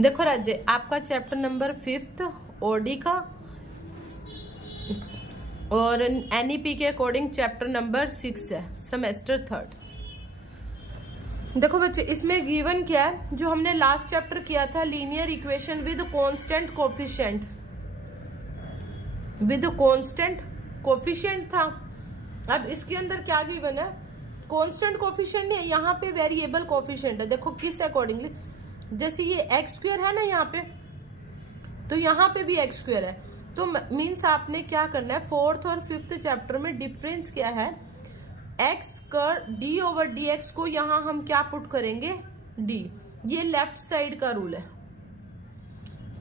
देखो राज्य, आपका चैप्टर नंबर 5 ओडी का और एनईपी के अकॉर्डिंग चैप्टर नंबर 6 है, सेमेस्टर 3। देखो बच्चे, इसमें गिवन क्या है, जो हमने लास्ट चैप्टर किया था linear equation with constant coefficient, with constant coefficient था। अब इसके अंदर क्या गिवन है, कांस्टेंट कोफिशिएंट नहीं है, यहाँ पे वेरिएबल कोफिशिएंट है। देखो किस अकॉर्डिंगली, जैसे ये एक्स स्क्वायर है ना यहाँ पे, तो यहाँ पे भी एक्स स्क्वायर है। तो मीन्स आपने क्या करना है, 4th और 5th चैप्टर में डिफरेंस क्या है, एक्स कर डी ओवर डी एक्स को यहाँ हम क्या पुट करेंगे, डी। ये लेफ्ट साइड का रूल है,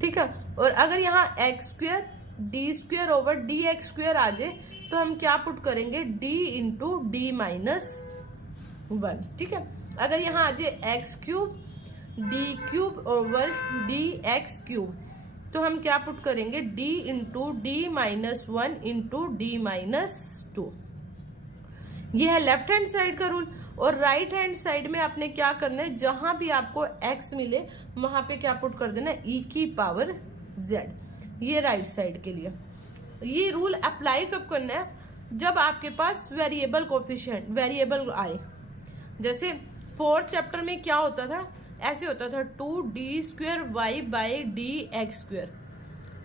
ठीक है। और अगर यहाँ X square D square over D X square आ जाए तो हम क्या पुट करेंगे, डी इंटू डी माइनस 1, ठीक है। अगर यहाँ आ जाए x cube D cube over D x cube तो हम क्या पुट करेंगे, D into D minus 1 into D minus 2। ये है लेफ्ट हैंड साइड का रूल। और राइट हैंड साइड में आपने क्या करना है, जहां भी आपको x मिले वहां पे क्या पुट कर देना, e की पावर z। ये राइट साइड के लिए। ये रूल अप्लाई कब करना है, जब आपके पास वेरिएबल कोफिशिएंट वेरिएबल आए। जैसे 4th चैप्टर में क्या होता था, ऐसे होता था 2d square y by D X square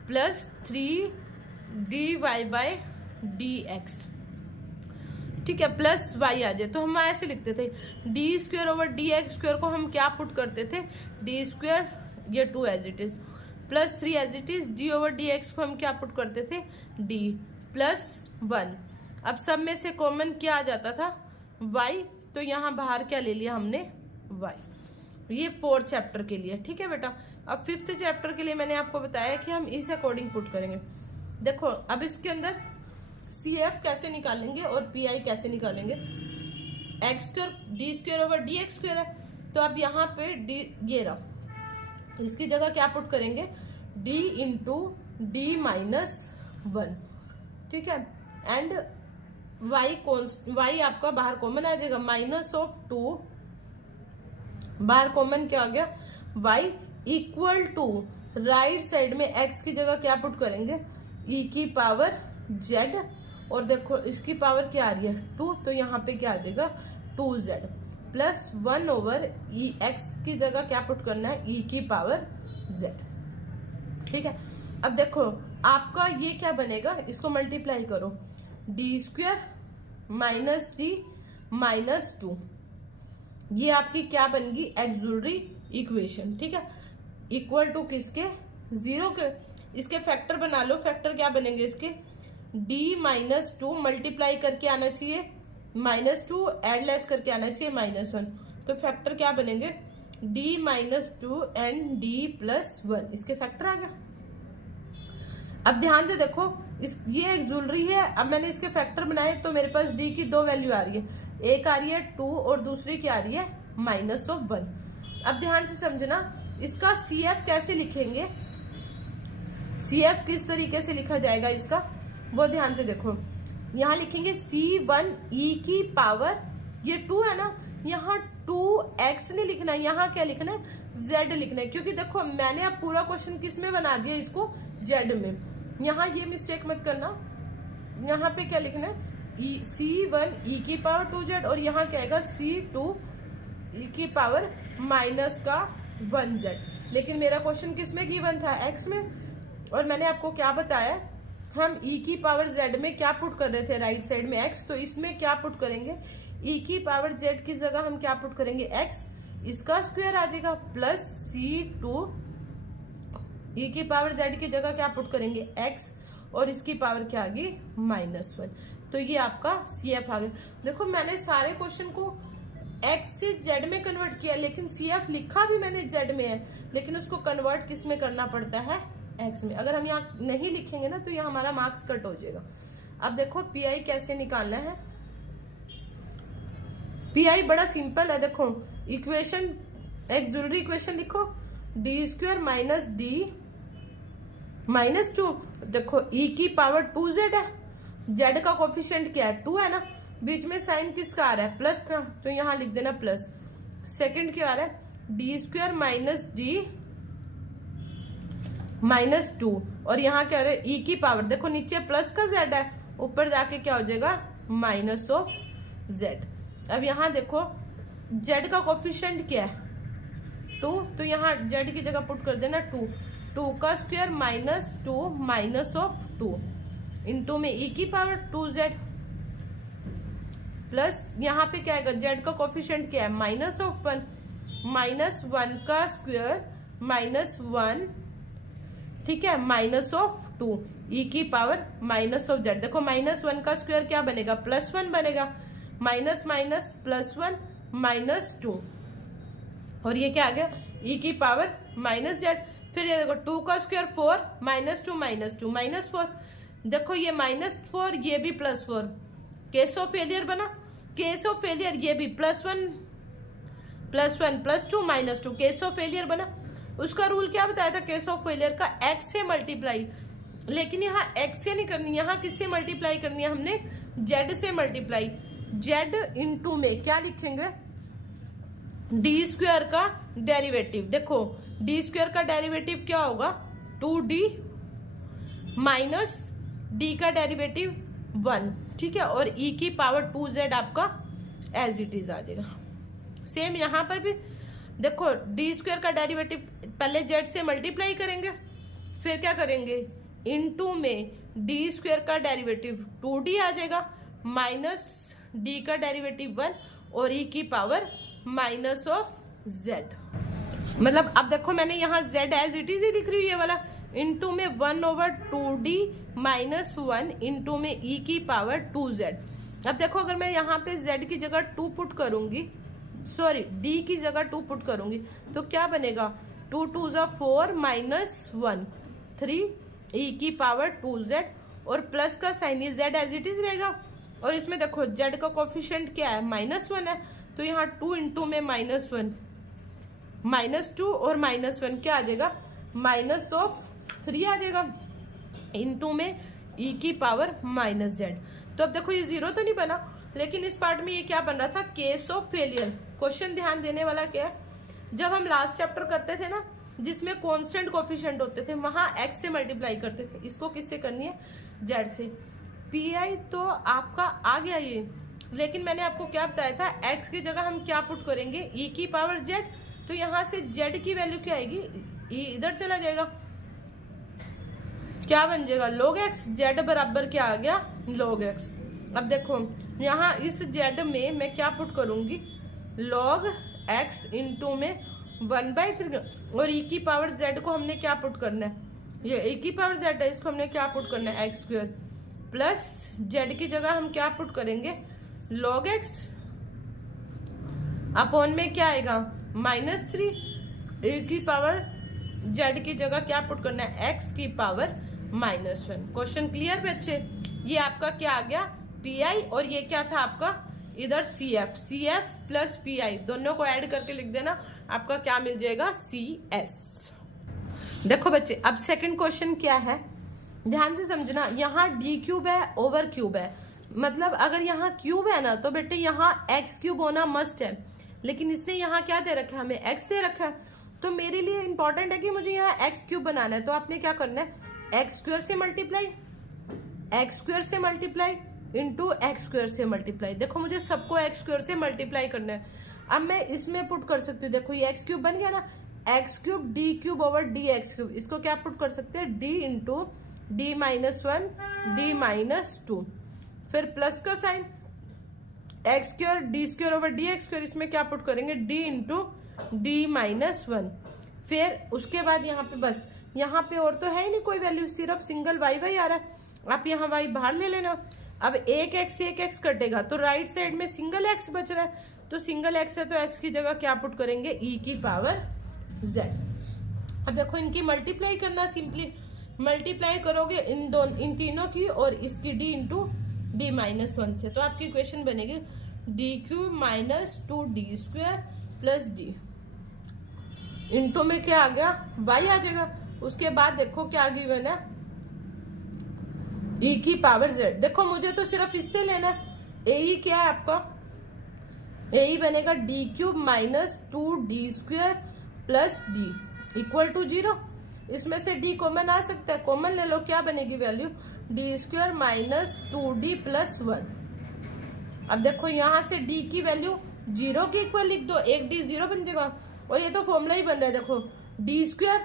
plus 3dy by D x, ठीक है, प्लस y आ जाए तो हम ऐसे लिखते थे, D square over D X square को हम क्या पुट करते थे, डी स्क्वायर, ये 2 as it is, plus 3 as it is, d over D x को हम क्या पुट करते थे, डी प्लस 1। अब सब में से कॉमन क्या आ जाता था, y, तो यहाँ बाहर क्या ले लिया हमने, y। ये 4th चैप्टर के लिए, ठीक है बेटा। अब 5th चैप्टर के लिए मैंने आपको बताया कि हम इस अकॉर्डिंग पुट करेंगे। देखो अब इसके अंदर CF कैसे निकालेंगे और PI कैसे निकालेंगे, x square D square over D X square है, तो अब यहाँ पे डी, ये रहा, इसकी जगह क्या पुट करेंगे, डी इंटू डी माइनस 1, ठीक है। एंड y आपका बाहर कॉमन आ जाएगा, माइनस ऑफ 2, बाहर कॉमन क्या आ गया, y equal to right side में x की जगह क्या पुट करेंगे, e की पावर z, और देखो इसकी पावर क्या आ रही है 2, तो यहाँ पे क्या आ जाएगा 2z प्लस 1 ओवर ई, x की जगह क्या पुट करना है, e की पावर z, ठीक है। अब देखो आपका ये क्या बनेगा, इसको मल्टीप्लाई करो, D square minus D minus 2, ये आपकी क्या बन गई, एक्सिलरी इक्वेशन, ठीक है। इक्वल टू किसके, 0 के। इसके फैक्टर बना लो, फैक्टर क्या बनेंगे इसके, d माइनस 2 मल्टीप्लाई करके आना चाहिए -2, एड लेस करके आना चाहिए -1, तो फैक्टर क्या बनेंगे, d minus 2 and d plus 1, इसके फैक्टर आ गया। अब ध्यान से देखो, ये एक्सिलरी है, अब मैंने इसके फैक्टर बनाए तो मेरे पास d की 2 वैल्यू आ रही है, एक आ रही है 2 और दूसरी क्या आ रही है, -1। अब ध्यान से समझना, इसका CF कैसे लिखेंगे, CF किस तरीके से लिखा जाएगा इसका, वो ध्यान से देखो। यहाँ लिखेंगे C1e की पावर, ये 2 है ना, यहाँ 2x नहीं लिखना है, यहाँ क्या लिखना है, z लिखना है, क्योंकि देखो मैंने अब पूरा क्वेश्चन किस में बना दिया, इसको z में। यहाँ ये मिस्टेक मत करना, यहाँ पे क्या लिखना है, C1e की पावर 2z, और यहाँ क्या आएगा C2e की पावर माइनस का 1z। लेकिन मेरा क्वेश्चन किस में गिवन था, x में, और मैंने आपको क्या बताया, हम e की पावर z में क्या पुट कर रहे थे, राइट साइड में x, तो इसमें क्या पुट करेंगे, e की पावर z की जगह हम क्या पुट करेंगे, x, इसका स्क्वायर आ जाएगा, प्लस C2 e की पावर z की जगह क्या पुट करेंगे, x, और इसकी पावर क्या आ गई, -1। तो ये आपका CF आ गया। देखो मैंने सारे क्वेश्चन को x से z में कन्वर्ट किया, लेकिन CF लिखा भी मैंने z में है, लेकिन उसको कन्वर्ट किस में करना पड़ता है, x में। अगर हम यहाँ नहीं लिखेंगे ना तो ये हमारा मार्क्स कट हो जाएगा। अब देखो PI कैसे निकालना है, PI बड़ा सिंपल है। देखो इक्वेशन, एक्सिलरी इक्वेशन लिखो, D square minus D minus 2, देखो e की पावर 2z है, z का कोफिशिएंट क्या है, 2 है ना, बीच में साइन किसका आ रहा है, प्लस का, तो यहाँ लिख देना प्लस। सेकंड क्या आ रहा है, डी स्क्वायर माइनस डी -2 और यहाँ क्या है e की पावर, देखो नीचे प्लस का z है, ऊपर जाके क्या हो जाएगा -z। अब यहाँ देखो z का कोफिशिएंट क्या है 2, तो यहाँ z की जगह पुट कर देना 2 का स्क्वायर -2 इंटू में e की पावर 2z प्लस यहाँ पे क्या आएगा z का कोफिशिएंट क्या है -1 का स्क्वायर -1, ठीक है, -2 e की पावर -z। देखो -1 का स्क्वायर क्या बनेगा +1 बनेगा, माइनस +1 -2 और ये क्या आ गया e की पावर -z। फिर ये देखो 2 का स्क्वायर 4 -2 -4, देखो ये -4 ये भी +4, केस ऑफ फेलियर बना। केस ऑफ फेलियर ये भी +1 +2 -2 केस ऑफ फेलियर बना। उसका रूल क्या बताया था केस ऑफ फेलियर का, x से मल्टीप्लाई, लेकिन यहाँ x से नहीं करनी, यहाँ किससे मल्टीप्लाई करनी है हमने z से मल्टीप्लाई। z इंटू में क्या लिखेंगे डी स्क्वायर का डेरिवेटिव। देखो डी स्क्वायर का डेरिवेटिव क्या होगा 2d माइनस डी का डेरिवेटिव 1, ठीक है, और e की पावर 2z आपका एज इट इज आ जाएगा। सेम यहाँ पर भी देखो डी स्क्वायर का डेरिवेटिव पहले z से मल्टीप्लाई करेंगे, फिर क्या करेंगे इनटू में डी स्क्वायर का डेरिवेटिव 2d आ जाएगा माइनस डी का डेरिवेटिव 1 और e की पावर -z। मतलब अब देखो मैंने यहाँ z एज इट इज ही दिख रही है ये वाला, इनटू में 1/2d -1 इंटू में e की पावर 2z। अब देखो अगर मैं यहाँ पे z की जगह 2 पुट करूंगी, सॉरी d की जगह 2 पुट करूंगी तो क्या बनेगा 2 2 4 -1 3 e की पावर 2z और प्लस का sign z as it is रहेगा। और इसमें देखो z का कोफिशिएंट क्या है -1 है, तो यहाँ 2 इंटू में -1 -2 और -1 क्या आ जाएगा -3 आ जाएगा इंटू में e की पावर -z। तो अब देखो ये 0 तो नहीं बना, लेकिन इस पार्ट में ये क्या बन रहा था केस ऑफ फेलियर। क्वेश्चन ध्यान देने वाला क्या है, जब हम लास्ट चैप्टर करते थे ना जिसमें कांस्टेंट कोफिशिएंट होते थे वहां x से मल्टीप्लाई करते थे, इसको किससे करनी है z से। pi तो आपका आ गया ये, लेकिन मैंने आपको क्या बताया था x की जगह हम क्या पुट करेंगे e की पावर z, तो यहाँ से z की वैल्यू क्या आएगी e इधर चला जाएगा, क्या बन जाएगा log x, z बराबर क्या आ गया log x। अब देखो यहाँ इस z में मैं क्या पुट करूंगी log x इंटू में 1/3 और e की पावर z को हमने क्या पुट करना है, ये e की पावर z है, इसको हमने क्या पुट करना है x² प्लस z की जगह हम क्या पुट करेंगे log x अपॉन में क्या आएगा -3 e की पावर z की जगह क्या पुट करना है x की पावर -1। क्वेश्चन क्लियर बच्चे, ये आपका क्या आ गया pi और ये क्या था आपका इधर cf प्लस pi दोनों को ऐड करके लिख देना, आपका क्या मिल जाएगा cs। देखो बच्चे अब सेकंड क्वेश्चन क्या है ध्यान से समझना, यहाँ d³ है ओवर क्यूब है, मतलब अगर यहाँ क्यूब है ना तो बेटे यहाँ x³ होना मस्ट है, लेकिन इसने यहाँ क्या दे रखा है हमें x दे रखा है, तो मेरे लिए इंपॉर्टेंट है कि मुझे यहाँ x³ बनाना है, तो आपने क्या करना है x² से मल्टीप्लाई इंटू x² से मल्टीप्लाई। देखो मुझे सबको x² से मल्टीप्लाई करना है। अब मैं इसमें पुट कर सकती हूँ, देखो ये x³ बन गया ना, x³ d³ ओवर dx³, इसको क्या पुट कर सकते हैं d इंटू d -1 d -2, फिर प्लस का sign x² d² over dx², इसमें क्या पुट करेंगे d इंटू d -1। फिर उसके बाद यहाँ पे बस यहाँ पे और तो है ही नहीं कोई वैल्यू, सिर्फ सिंगल y आ रहा है, आप यहाँ y बाहर ले लेना। अब एक x कटेगा तो राइट साइड में सिंगल x बच रहा है, तो सिंगल x है तो x की जगह क्या पुट करेंगे e की पावर z। अब देखो इनकी मल्टीप्लाई करना, सिंपली मल्टीप्लाई करोगे इन तीनों की और इसकी d इंटू d -1 से, तो आपकी इक्वेशन बनेगी d³ -2d² plus d into में क्या आ गया y आ जाएगा। उसके बाद देखो क्या गिवन है e की पावर z। देखो मुझे तो सिर्फ इससे लेना है, ए क्या है आपका ए बनेगा d³ -2d² plus d equal to 0। इसमें से डी कॉमन आ सकता है, कॉमन ले लो, क्या बनेगी value, D square minus 2d plus 1। अब देखो यहाँ से डी की वैल्यू 0 के इक्वल लिख दो, एक डी 0 बन जाएगा, और ये तो फॉर्मूला ही बन रहा है। देखो डी स्क्वायर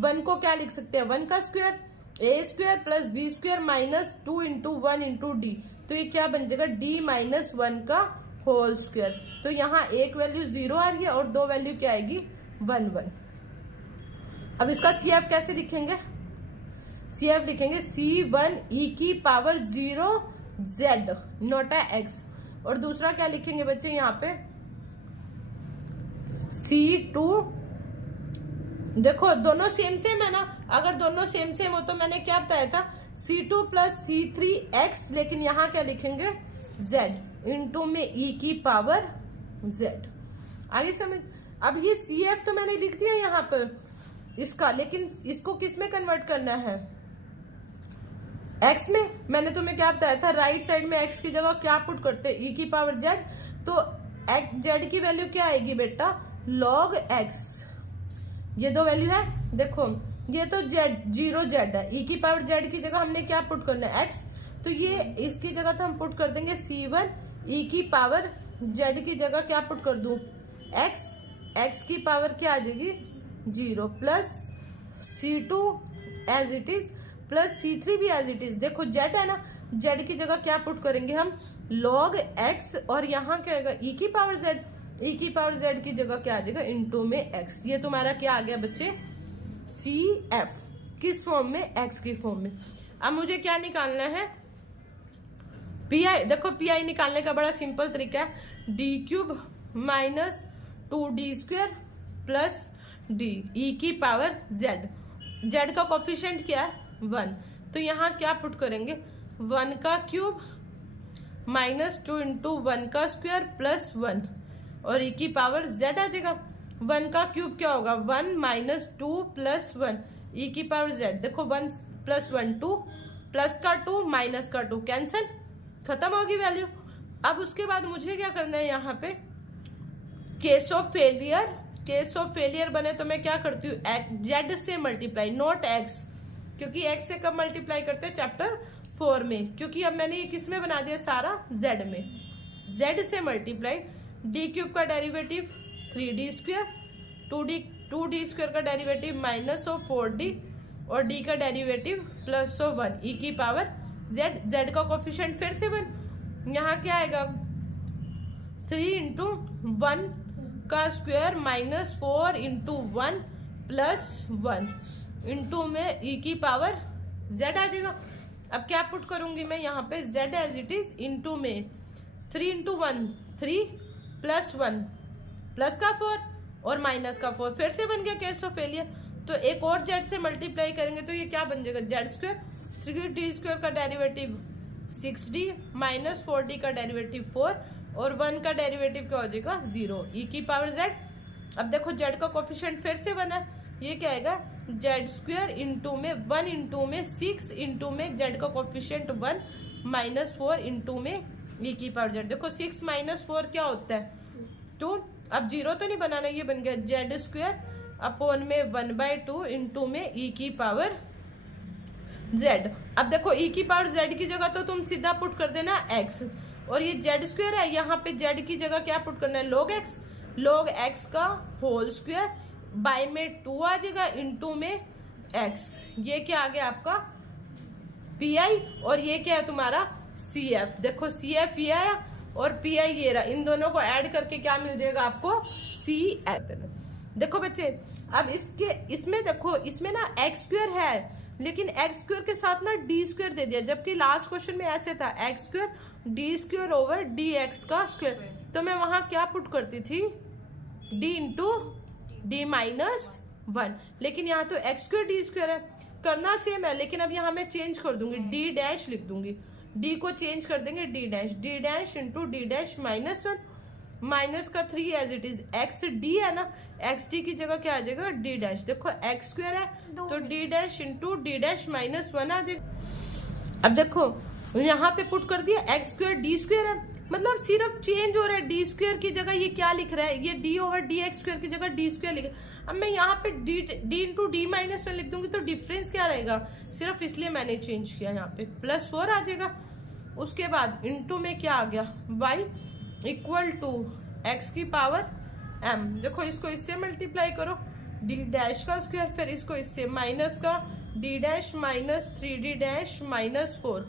1 को क्या लिख सकते हैं, 1 का square, A square plus B square minus 2 into 1 into D, तो ये क्या बन जाएगा, डी माइनस 1 का होल स्क्वायर। तो यहाँ एक वैल्यू 0 आ रही है और दो वैल्यू क्या आएगी, 1 1। अब इसका CF कैसे लिखेंगे, CF लिखेंगे C1 e की पावर 0 z नोट है x, और दूसरा क्या लिखेंगे बच्चे यहाँ पे C2, देखो दोनों सेम सेम है ना, अगर दोनों सेम सेम हो तो मैंने क्या बताया था, C2 प्लस C3x, लेकिन यहाँ क्या लिखेंगे z इंटू में e की पावर z। आगे समझ। अब ये CF तो मैंने लिख दिया यहाँ पर इसका, लेकिन इसको किस में कन्वर्ट करना है, x में। मैंने तुम्हें क्या बताया था, राइट साइड में x की जगह क्या पुट करते हैं, e की पावर z, तो z की वैल्यू क्या आएगी बेटा, log x। ये दो वैल्यू है, देखो ये तो z 0 z है, e की पावर z की जगह हमने क्या पुट करना है, x, तो ये इसकी जगह तो हम पुट कर देंगे C1 e की पावर z की जगह क्या पुट कर दूं, x, x की पावर क्या आ जाएगी 0 plus C2 as it is plus C3 भी एज इट इज। देखो z है ना, z की जगह क्या पुट करेंगे हम, log x, और यहाँ क्या आएगा e की पावर z, e की पावर z की जगह क्या आ जाएगा इंटू में x। ये तुम्हारा क्या आ गया बच्चे, CF, किस फॉर्म में, x की फॉर्म में। अब मुझे क्या निकालना है, PI। देखो PI निकालने का बड़ा सिंपल तरीका है, d cube minus 2d square plus d e की पावर z, z का कोफिशिएंट क्या है 1, तो यहाँ क्या पुट करेंगे, 1 का क्यूब माइनस 2 इंटू 1 का स्क्वायर प्लस 1, और e की पावर z आ जाएगा। 1 का क्यूब क्या होगा, 1 माइनस 2 प्लस 1, e की पावर z। देखो 1 प्लस 1 2, प्लस का 2 माइनस का 2 कैंसिल, खत्म होगी वैल्यू। अब उसके बाद मुझे क्या करना है, यहाँ पे case of failure, case of failure बने तो मैं क्या करती हूँ, z से मल्टीप्लाई, नॉट x, क्योंकि x से कब मल्टीप्लाई करते हैं, चैप्टर 4 में, क्योंकि अब मैंने ये किस में बना दिया, सारा z में, z से मल्टीप्लाई, d क्यूब का derivative 3d square, 2d square का डेरिवेटिव माइनस ऑफ 4d, और d का डेरिवेटिव प्लस ऑफ 1, e की पावर z का कोफिशिएंट फिर से 1, यहाँ क्या आएगा 3 इंटू 1 का square minus 4 into 1 plus 1 into में e की पावर z आ जाएगा। अब क्या पुट करूंगी मैं यहाँ पे, z as it is into में 3 इंटू 1 3 प्लस 1 प्लस का 4 और माइनस का 4, फिर से बन गया केस ऑफ फेलियर। तो एक और z से मल्टीप्लाई करेंगे तो ये क्या बन जाएगा, z स्क्वायर, 3d स्क्वायर का डेरिवेटिव 6d माइनस 4d का डेरिवेटिव 4, और 1 का डेरिवेटिव क्या हो जाएगा 0, e की पावर z। अब देखो z का कोफिशिएंट फिर से 1 है, ये क्या आएगा z स्क्वायर इंटू में 1 इंटू में 6 इंटू में z का कोफिशिएंट 1 माइनस 4 इंटू में e की पावर z। देखो 6 माइनस 4 क्या होता है 2, अब 0 तो नहीं बनाना, ये बन गया z स्क्वायर अपॉन में 1/2 इंटू में e की पावर z। अब देखो e की पावर z की जगह तो तुम सीधा पुट कर देना x, और ये z स्क्वायर है, यहाँ पे z की जगह क्या पुट करना है, log x का होल स्क्वायर, बाय में 2 आ जाएगा इंटू में x। ये क्या आ गया आपका PI, और ये क्या है तुम्हारा CF। देखो CF ये आया और PI ये रहा, इन दोनों को ऐड करके क्या मिल जाएगा आपको CF। देखो बच्चे, अब इसमें देखो, इसमें ना x स्क्वायर है, लेकिन x स्क्वायर के साथ ना d स्क्वायर दे दिया, जबकि लास्ट क्वेश्चन में ऐसे था x square d square over dx का स्क्वायर, तो मैं वहां क्या पुट करती थी d इंटू d माइनस 1, लेकिन यहाँ तो x स्क्वायर d स्क्वायर है, करना सेम है, लेकिन अब यहाँ मैं चेंज कर दूंगी, d डैश लिख दूंगी, d को चेंज कर देंगे d dash into d dash minus 1, minus का 3 as it is, X D है ना, एक्स डी की जगह क्या आ जाएगा डी डैश। देखो एक्स स्क्वायर है तो D dash into D dash minus 1 आ जाएगा। अब देखो यहाँ पे पुट कर दिया एक्स स्क्वायर डी स्क्वायर है, मतलब सिर्फ चेंज हो रहा है, डी स्क्वायर की जगह ये क्या लिख रहा है, ये D over D X square की जगह डी स्क्वायर लिख रहा है। अब मैं यहाँ पे d into D minus one लिख दूंगी तो डिफरेंस क्या रहेगा, सिर्फ इसलिए मैंने चेंज किया, यहाँ पे +4 आ जाएगा। उसके बाद इंटू में क्या आ गया, y इक्वल टू x की पावर m। देखो इसको इससे मल्टीप्लाई करो, d डैश का स्क्वायर, फिर इसको इससे माइनस का d dash minus 3d dash minus 4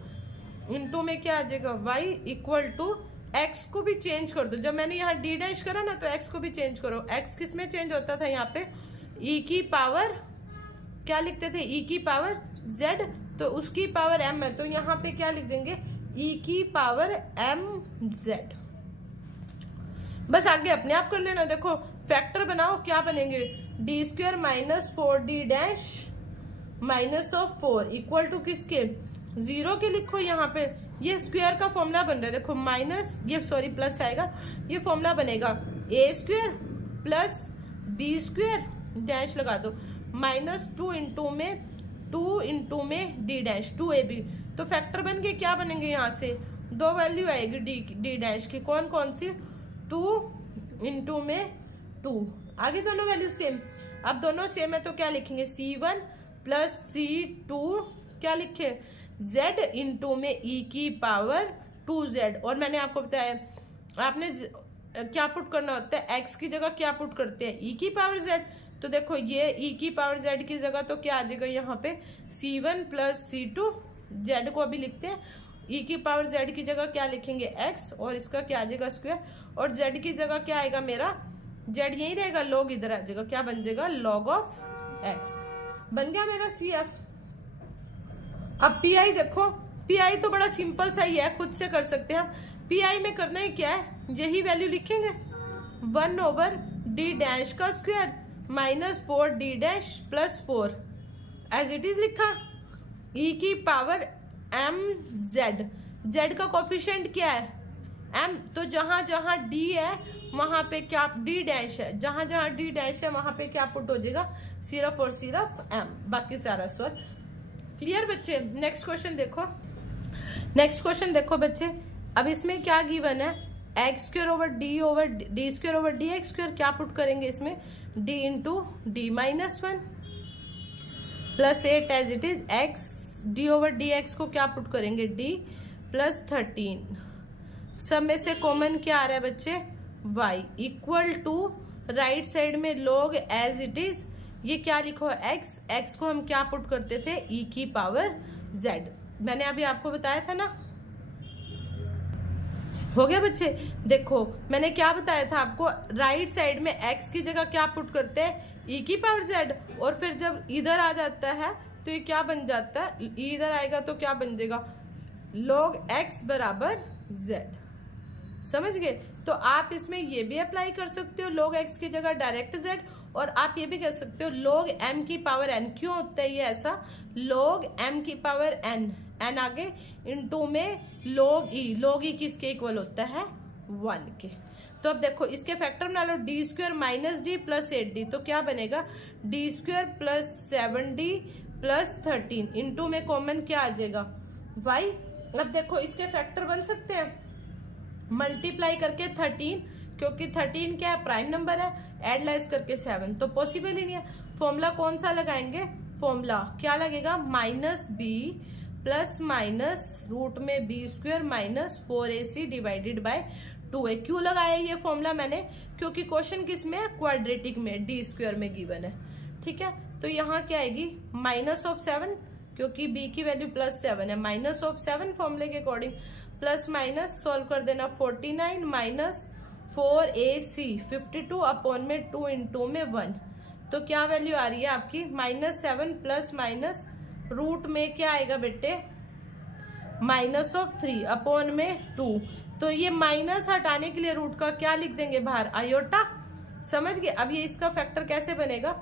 into में क्या आ जाएगा, y इक्वल टू x को भी चेंज कर दो। जब मैंने यहाँ d डैश करा ना तो x को भी चेंज करो। x किस में चेंज होता था, यहाँ पे e की पावर क्या लिखते थे, e की पावर z, तो उसकी पावर m है, तो यहाँ पे क्या लिख देंगे, e की पावर mz। बस आगे अपने आप कर लेना। देखो फैक्टर बनाओ, क्या बनेंगे, D square minus 4d dash minus of 4 equal to किसके, 0 के लिखो। यहाँ पे ये स्क्वायर का फॉर्मूला बन रहा है, देखो माइनस ये सॉरी प्लस आएगा, ये फॉर्मूला बनेगा a square plus B square dash लगा दो माइनस 2 इंटू में d डैश 2ab। तो फैक्टर बन के क्या बनेंगे, यहाँ से दो वैल्यू आएगी d डैश की, कौन कौन सी, 2 इंटू में 2, आगे दोनों वैल्यू सेम। अब दोनों सेम है तो क्या लिखेंगे, c1 प्लस c2 क्या लिखे, z इंटू में e की पावर 2z। और मैंने आपको बताया आपने क्या पुट करना होता है, x की जगह क्या पुट करते हैं, e की पावर z। तो देखो ये e की पावर z की जगह तो क्या आ जाएगा, यहाँ पे c1 प्लस c2, z को अभी लिखते हैं, e की पावर z की जगह क्या लिखेंगे x, और इसका क्या आ जाएगा स्क्वायर, और z की जगह क्या आएगा मेरा, z यही रहेगा, log इधर आ जाएगा, क्या बन जाएगा, log ऑफ x। बन गया मेरा CF। अब पीआई देखो, पीआई तो बड़ा सिंपल सा ही है, खुद से कर सकते हैं हम। पीआई में करना ही क्या है, यही वैल्यू लिखेंगे, 1/d डैश का square minus 4d dash plus 4 as it is लिखा, e की पावर mz। z का कोफिशिएंट क्या है, m, तो जहां जहां d है वहां पे क्या d डैश है, जहां जहां d डैश है वहां पे क्या पुट हो जाएगा, सिर्फ और सिर्फ m, बाकी सारा सॉल्व। क्लियर बच्चे। नेक्स्ट क्वेश्चन देखो, नेक्स्ट क्वेश्चन देखो बच्चे, अब इसमें क्या गिवन है, X square over D square over D X square, क्या पुट करेंगे इसमें, D into D minus 1 plus 8 as it is, X D over D x को क्या पुट करेंगे, डी प्लस 13, सब में से कॉमन क्या आ रहा है बच्चे, y equal to right side में log एज इट इज, ये क्या लिखो x, x को हम क्या पुट करते थे, e की पावर z। मैंने अभी आपको बताया था ना, हो गया बच्चे। देखो मैंने क्या बताया था आपको, राइट साइड में x की जगह क्या पुट करते हैं, e की पावर z, और फिर जब इधर आ जाता है तो ये क्या बन जाता है, इधर आएगा तो क्या बन जाएगा, log x बराबर z। समझ गए। तो आप इसमें ये भी अप्लाई कर सकते हो, log x की जगह डायरेक्ट z, और आप ये भी कह सकते हो log m की पावर n। क्यों होता है ये ऐसा, log m की पावर n, n आगे इंटू में log e किसके इक्वल होता है, 1 के। तो अब देखो इसके फैक्टर बना लो, D square minus D plus 8d, तो क्या बनेगा, D square plus 7d plus 13 into में कॉमन क्या आ जाएगा, y। अब देखो इसके फैक्टर बन सकते हैं, मल्टीप्लाई करके 13, क्योंकि 13 क्या है, प्राइम नंबर है, एड लेस करके 7, तो पॉसिबल ही नहीं है। फॉर्मूला कौन सा लगाएंगे, फॉर्मूला क्या लगेगा, minus B plus minus root में B square minus 4ac divided by 2a। क्यों लगाया ये फॉर्मूला मैंने, क्योंकि क्वेश्चन किस में है, क्वाड्रेटिक में, डी स्क्वायर में गिवन है, ठीक है। तो यहाँ क्या आएगी, माइनस ऑफ 7, क्योंकि b की वैल्यू प्लस 7 है, माइनस ऑफ 7 फॉर्मूले के अकॉर्डिंग, प्लस माइनस सॉल्व कर देना, 49 माइनस 4ac 52 अपॉन में 2 इंटू में 1, तो क्या वैल्यू आ रही है आपकी, -7 प्लस माइनस रूट में क्या आएगा बेटे, माइनस ऑफ 3 अपॉन में 2। तो ये माइनस हटाने के लिए रूट का क्या लिख देंगे बाहर, आयोटा। समझ गए। अब ये इसका फैक्टर कैसे बनेगा,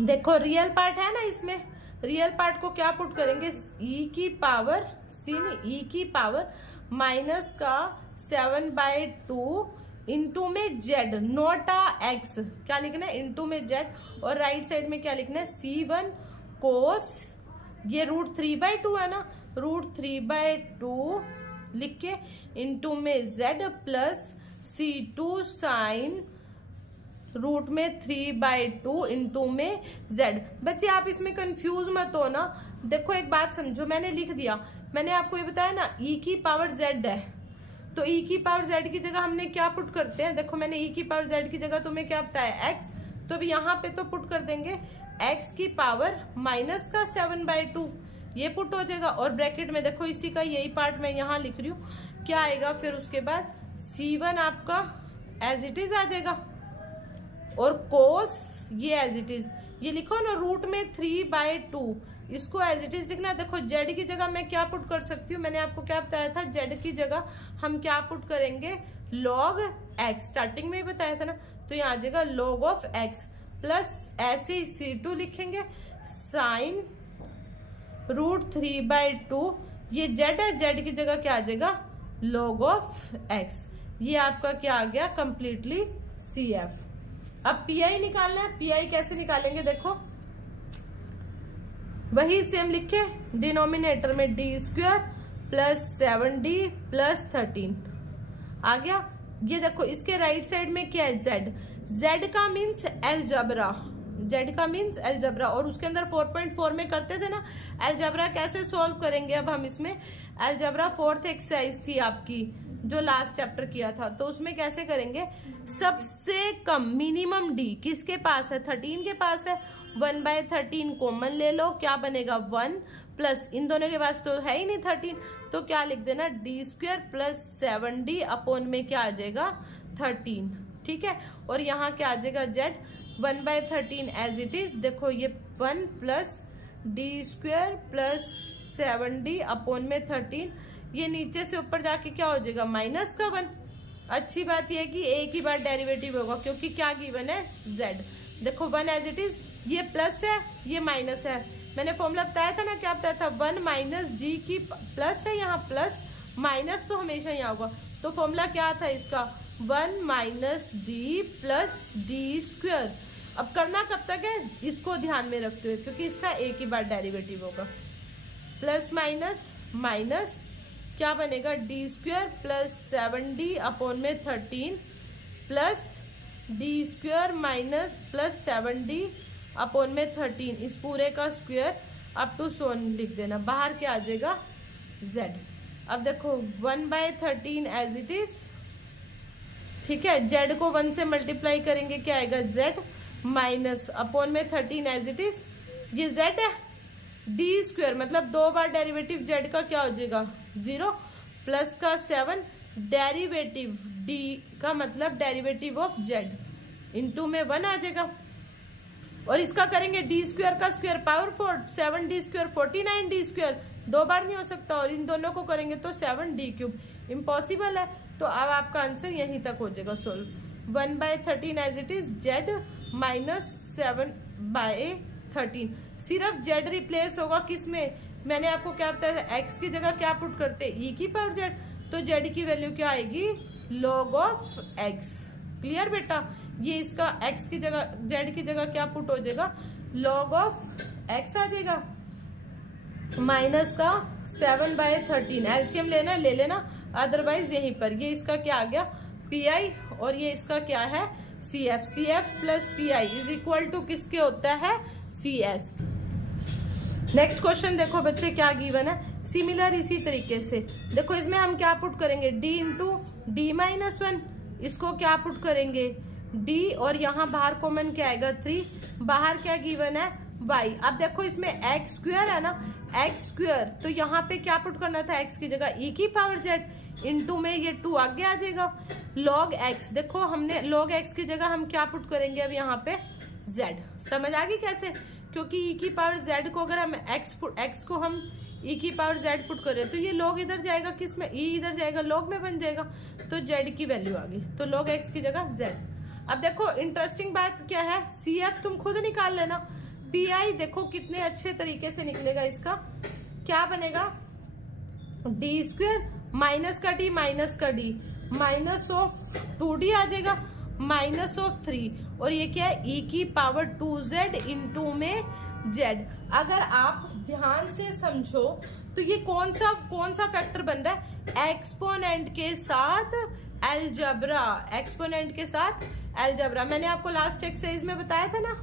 देखो रियल पार्ट है ना इसमें, रियल पार्ट को क्या पुट करेंगे, e की पावर e की पावर माइनस का 7/2 इंटू में z, नोट x, क्या लिखना है, इंटू में z, और राइट साइड में क्या लिखना है, c1 कोस, ये √3/2 है ना, √3/2 लिख के इंटू में z plus c2 sign root में 3/2 इंटू में z। बच्चे आप इसमें कंफ्यूज मत हो ना, देखो एक बात समझो, मैंने लिख दिया, मैंने आपको ये बताया ना e की पावर z है, तो e की पावर z की जगह हमने क्या पुट करते हैं, देखो मैंने e की पावर z की जगह तुम्हें क्या बताया x, तो अब यहाँ पे तो पुट कर देंगे x की पावर माइनस का 7/2, ये पुट हो जाएगा, और ब्रैकेट में देखो इसी का यही पार्ट मैं यहाँ लिख रही हूँ, क्या आएगा फिर उसके बाद c1 आपका एज इट इज आ जाएगा, और कोस ये एज इट इज, ये लिखो ना रूट में 3/2, इसको एज इट इज लिखना। देखो z की जगह मैं क्या पुट कर सकती हूँ, मैंने आपको क्या बताया था, z की जगह हम क्या पुट करेंगे, log x, स्टार्टिंग में ही बताया था ना, तो यहाँ आ जाएगा log ऑफ x प्लस ऐसे ही c2 लिखेंगे साइन रूट 3/2, ये z है, z की जगह क्या आ जाएगा log ऑफ x, ये आपका क्या आ गया कंप्लीटली CF। अब PI निकालना है, PI कैसे निकालेंगे, देखो वही सेम लिखे, डिनोमिनेटर में d² प्लस 7d प्लस 13 आ गया। ये देखो इसके राइट साइड में क्या है z का मीन्स एलजबरा, z का मीन्स एलजबरा, और उसके अंदर 4.4 में करते थे ना एलजबरा, कैसे सोल्व करेंगे अब हम इसमें, एलजबरा 4th एक्सरसाइज थी आपकी जो लास्ट चैप्टर किया था, तो उसमें कैसे करेंगे, सबसे कम मिनिमम d किसके पास है, 13 के पास है, 1/13 कॉमन ले लो, क्या बनेगा 1 प्लस इन दोनों के पास तो है ही नहीं 13, तो क्या लिख देना d² प्लस 7d अपॉन में क्या आ जाएगा 13, ठीक है, और यहाँ क्या आ जाएगा z 1/13 एज इट इज, देखो ये 1 plus d² plus 7d upon में 13, ये नीचे से ऊपर जाके क्या हो जाएगा माइनस का 1। अच्छी बात यह है कि एक ही बार डेरिवेटिव होगा क्योंकि क्या गिवन है z, देखो 1 एज इट इज, ये प्लस है ये माइनस है, मैंने फॉर्मूला बताया था ना, क्या बताया था 1 माइनस g की प्लस है, यहाँ प्लस माइनस तो हमेशा यहाँ होगा, तो फॉर्मूला क्या था इसका 1 माइनस d प्लस d²। अब करना कब तक है, इसको ध्यान में रखते हुए क्योंकि इसका एक ही बार डेरिवेटिव होगा, प्लस माइनस माइनस क्या बनेगा d² प्लस 7d अपॉन में 13 plus d² minus plus 7d upon में 13, इस पूरे का स्क्वायर अप टू सोन लिख देना, बाहर क्या आ जाएगा z। अब देखो 1/13 एज इट इज, ठीक है, z को 1 से मल्टीप्लाई करेंगे क्या आएगा z माइनस अपॉन में 13 एज इट इज, ये z है, d² मतलब 2 बार डेरिवेटिव z का क्या हो जाएगा 0 प्लस का 7 डेरिवेटिव d का मतलब डेरिवेटिव ऑफ z इंटू में 1 आ जाएगा, और इसका करेंगे d² का स्क्वायर पावर 4, 7d² 49d², 2 बार नहीं हो सकता, और इन दोनों को करेंगे तो 7d³ इम्पॉसिबल है, तो अब आपका आंसर यहीं तक हो जाएगा solve, 1/13 as it is z minus 7/13, सिर्फ z रिप्लेस होगा किस में, मैंने आपको क्या बताया x की जगह क्या पुट करते e की पावर z, तो z की वैल्यू क्या आएगी log ऑफ x, क्लियर बेटा, ये इसका x की जगह z की जगह क्या पुट हो जाएगा log ऑफ x आ जाएगा, माइनस का 7/13, एलसीएम लेना ले लेना, अदरवाइज यहीं पर ये इसका क्या आ गया PI और ये इसका क्या है CF, CF plus PI is equal to किसके होता है CS। नेक्स्ट क्वेश्चन देखो बच्चे क्या गिवन है, सिमिलर इसी तरीके से देखो, इसमें हम क्या पुट करेंगे d इंटू d माइनस 1, इसको क्या पुट करेंगे d, और यहाँ बाहर कॉमन क्या आएगा 3, बाहर क्या गिवन है y। अब देखो इसमें x² है ना, x², तो यहाँ पे क्या पुट करना था x की जगह e की पावर z इंटू में ये 2 आगे आ जाएगा, log x, देखो हमने log x की जगह हम क्या पुट करेंगे अब यहाँ पे z, समझ आ गई कैसे, क्योंकि e की पावर z को अगर हम x को हम e की पावर z पुट करें तो ये log इधर जाएगा, किस में e इधर जाएगा log में बन जाएगा, तो z की वैल्यू आ गई, तो log x की जगह z। अब देखो इंटरेस्टिंग बात क्या है, CF तुम खुद निकाल लेना, PI देखो कितने अच्छे तरीके से निकलेगा, इसका क्या बनेगा d² माइनस का d माइनस का d माइनस ऑफ 2d आ जाएगा माइनस ऑफ 3, और ये क्या है e की पावर 2z इंटू में z। अगर आप ध्यान से समझो तो ये कौन सा फैक्टर बन रहा है, एक्सपोनेंट के साथ अलजबरा, एक्सपोनेंट के साथ अलजबरा। मैंने आपको लास्ट एक्सरसाइज में बताया था ना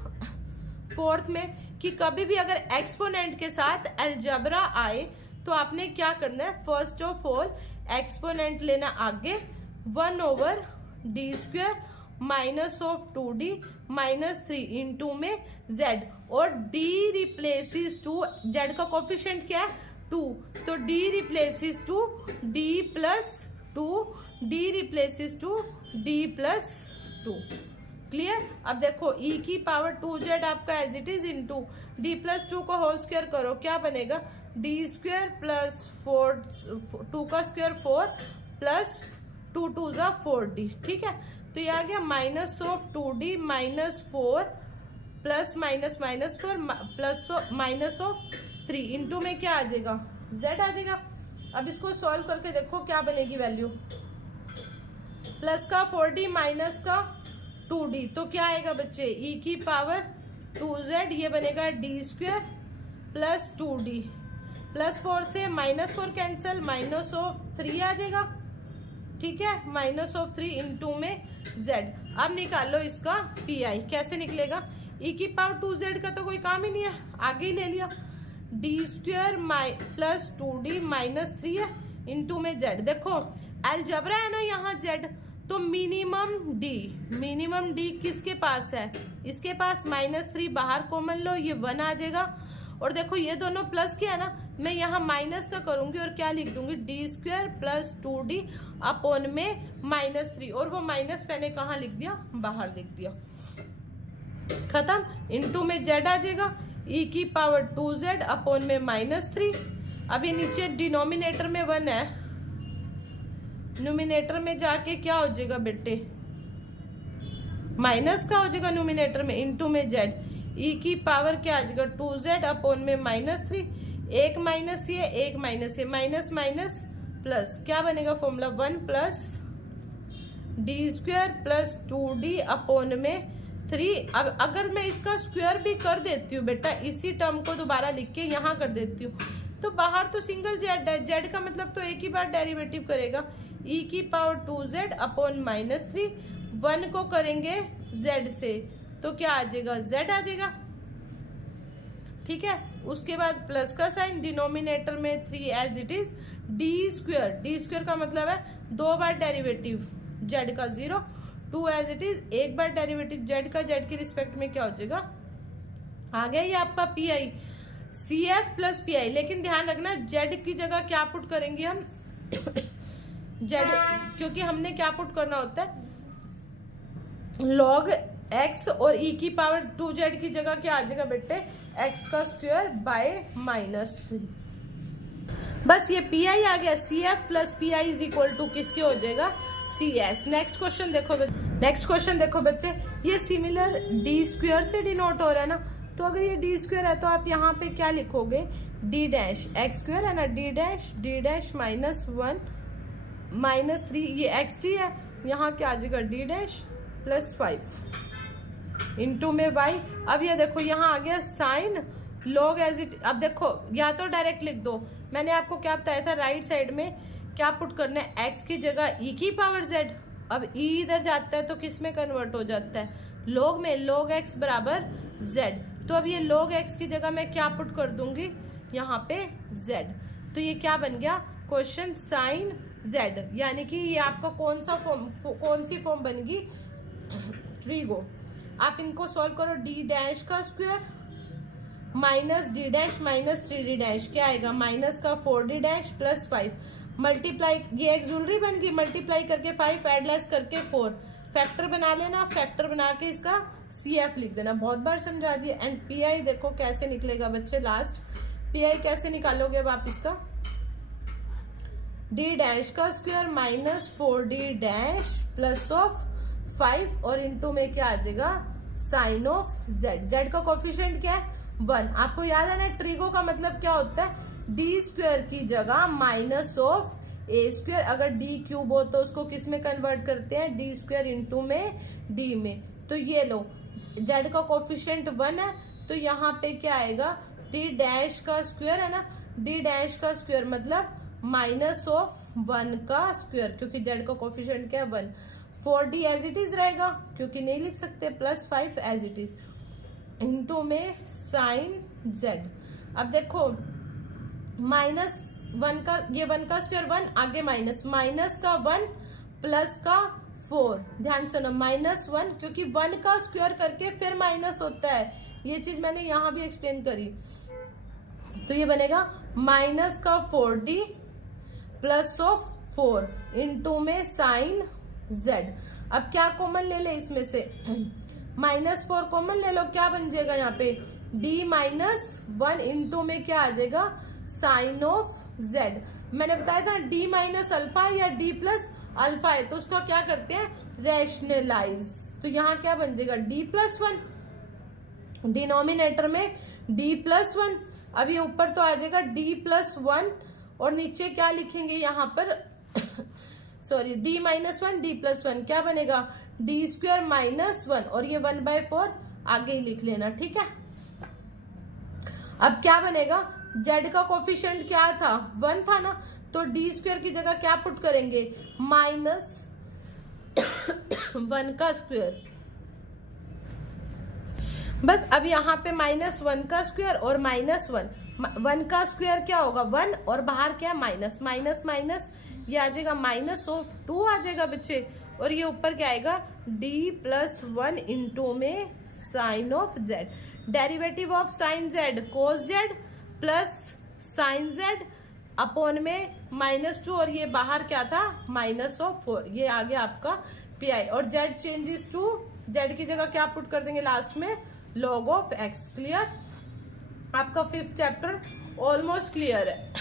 4th में कि कभी भी अगर एक्सपोनेंट के साथ अलजबरा आए तो आपने क्या करना है, फर्स्ट ऑफ ऑल एक्सपोनेंट लेना आगे 1/d² minus of 2d minus 3 into में z, और d रिप्लेसिस टू, z का कोफिशिएंट क्या है 2, तो d replaces to d plus 2, d replaces to d plus 2। Clear. अब देखो e की पावर 2z आपका as it is into d plus 2 को होल स्क्वायर करो, क्या बनेगा d² प्लस 4, 2 का स्क्वायर 4 प्लस 2 2 जा 4d। ठीक है, तो ये आ गया minus of 2d minus 4 plus minus minus 4 plus minus of 3 into में क्या आ जाएगा z आ जाएगा। अब इसको सॉल्व करके देखो क्या बनेगी वैल्यू, प्लस का 4d माइनस का 2d, तो क्या आएगा बच्चे e की पावर 2z, ये बनेगा d² प्लस 2d प्लस 4 से माइनस 4 कैंसिल, माइनस ऑफ 3 आ जाएगा। ठीक है, माइनस ऑफ 3 इंटू में z। अब निकालो इसका pi, कैसे निकलेगा, e की पावर 2z का तो कोई काम ही नहीं है, आगे ही ले लिया, d² प्लस 2d माइनस 3 है इंटू में z। देखो अलजबरा है ना यहाँ z, तो मिनिमम d किसके पास है, इसके पास -3 बाहर कॉमन लो, ये 1 आ जाएगा। और देखो ये दोनों प्लस क्या है ना, मैं यहाँ माइनस का करूंगी और क्या लिख दूंगी d² प्लस 2d अपॉन में -3, और वो माइनस मैंने कहाँ लिख दिया, बाहर लिख दिया, खत्म। इंटू में z आ जाएगा, e की पावर 2z अपॉन में -3। अब ये नीचे डिनोमिनेटर में 1 है, न्यूमिनेटर में जाके क्या हो जाएगा बेटे, माइनस का हो जाएगा न्यूमिनेटर में, इंटू में z, e की पावर क्या आ जाएगा 2z अपॉन में -3, एक माइनस ये एक माइनस ये, माइनस माइनस प्लस, क्या बनेगा formula 1 plus d² plus 2d upon में 3। अब अगर मैं इसका स्क्वायर भी कर देती हूँ बेटा, इसी टर्म को दोबारा लिख के यहाँ कर देती हूँ, तो बाहर तो सिंगल z है, z का मतलब तो एक ही बार डेरिवेटिव करेगा, e की पावर 2z अपॉन -3, 1 को करेंगे z से, तो क्या आ जाएगा z आ जाएगा। ठीक है, उसके बाद प्लस का साइन, डिनोमिनेटर में 3 एज इट इज, d² का मतलब है 2 बार डेरिवेटिव z का 0, 2 एज इट इज, एक बार डेरिवेटिव z का, z के रिस्पेक्ट में क्या हो जाएगा, आ गया ये आपका pi, CF प्लस pi। लेकिन ध्यान रखना z की जगह क्या पुट करेंगे हम z, क्योंकि हमने क्या पुट करना होता है log x, और e की पावर 2z की जगह क्या आ जाएगा बेटे x का स्क्वायर बाय -3। बस ये pi आ गया, CF plus pi is equal to किसके हो जाएगा CS। नेक्स्ट क्वेश्चन देखो बच्चे, ये सिमिलर d² से डिनोट हो रहा है ना, तो अगर ये d² है तो आप यहाँ पे क्या लिखोगे d डैश x² है ना, d डैश -1 -3, ये xt है, यहाँ क्या आ जाएगा d डैश प्लस 5 इंटू में y। अब ये देखो यहाँ आ गया साइन log एज इट, अब देखो या तो डायरेक्ट लिख दो, मैंने आपको क्या बताया था राइट साइड में क्या पुट करना है, x की जगह e की पावर z, अब e इधर जाता है तो किस में कन्वर्ट हो जाता है log में, log x बराबर z, तो अब ये log x की जगह मैं क्या पुट कर दूंगी यहाँ पे z, तो ये क्या बन गया क्वेश्चन साइन z, यानी कि ये आपका कौन सी फॉर्म बनेगी ट्रीगो। आप इनको सॉल्व करो, d डैश का square minus d dash minus 3d dash, क्या आएगा माइनस का 4d डैश प्लस 5, मल्टीप्लाई, ये एक्सुलरी बन गई, मल्टीप्लाई करके 5 एडलेस करके 4, फैक्टर बना लेना, फैक्टर बना के इसका CF लिख देना, बहुत बार समझा दिया। एंड PI देखो कैसे निकलेगा बच्चे, लास्ट PI कैसे निकालोगे अब आप इसका, d डैश का square minus 4d dash plus of 5 और इंटू में क्या आ जाएगा साइन ऑफ z, z का कोफिशिएंट क्या है 1। आपको याद है ना ट्रीगो का मतलब क्या होता है, d² की जगह माइनस ऑफ a², अगर d³ हो तो उसको किस में कन्वर्ट करते हैं d² इंटू में d में, तो ये लो z का कोफिशिएंट 1 है, तो यहाँ पे क्या आएगा d डैश का स्क्वायर है ना, d डैश का स्क्वायर मतलब माइनस ऑफ 1 का स्क्वायर, क्योंकि जेड का कोफिशिएंट क्या है 1। 4d एज इट इज रहेगा क्योंकि नहीं लिख सकते, plus 5 as it is, into में साइन जेड। अब देखो -1 का, ये 1 का स्क्वायर 1, आगे माइनस का 1 प्लस का 4, ध्यान से ना -1, क्योंकि 1 का स्क्वायर करके फिर माइनस होता है, ये चीज मैंने यहां भी एक्सप्लेन करी। तो ये बनेगा माइनस का 4d प्लस ऑफ 4 इंटू में साइन जेड। अब क्या कॉमन ले ले इसमें से, -4 कॉमन ले लो, क्या बन जाएगा यहाँ पे d-1 इंटू में क्या आ जाएगा साइन ऑफ जेड। मैंने बताया था d माइनस अल्फा या d प्लस अल्फा है, तो उसको क्या करते हैं रैशनलाइज। तो यहाँ क्या बन जाएगा d+1, डिनोमिनेटर में d+1। अब ये ऊपर तो आ जाएगा d+1 और नीचे क्या लिखेंगे यहाँ पर सॉरी d-1 d+1 क्या बनेगा d² - 1 और ये 1/4 आगे ही लिख लेना, ठीक है। अब क्या बनेगा, z का कोफिशिएंट क्या था 1 था ना, तो d² की जगह क्या पुट करेंगे -1 का स्क्वायर। बस अब यहाँ पे -1 का स्क्वायर और -1 का स्क्वायर क्या होगा 1 और बाहर क्या माइनस, ये आ जाएगा -2 आ जाएगा बच्चे, और ये ऊपर क्या आएगा d+1 इंटू में sine of Z. Derivative of sine Z cos Z plus sine Z upon में -2 और ये बाहर क्या था -4, ये आ गया आपका पीआई। और जेड चेंजेस टू, जेड की जगह क्या पुट कर देंगे लास्ट में log ऑफ x। क्लियर, आपका 5th चैप्टर ऑलमोस्ट क्लियर है।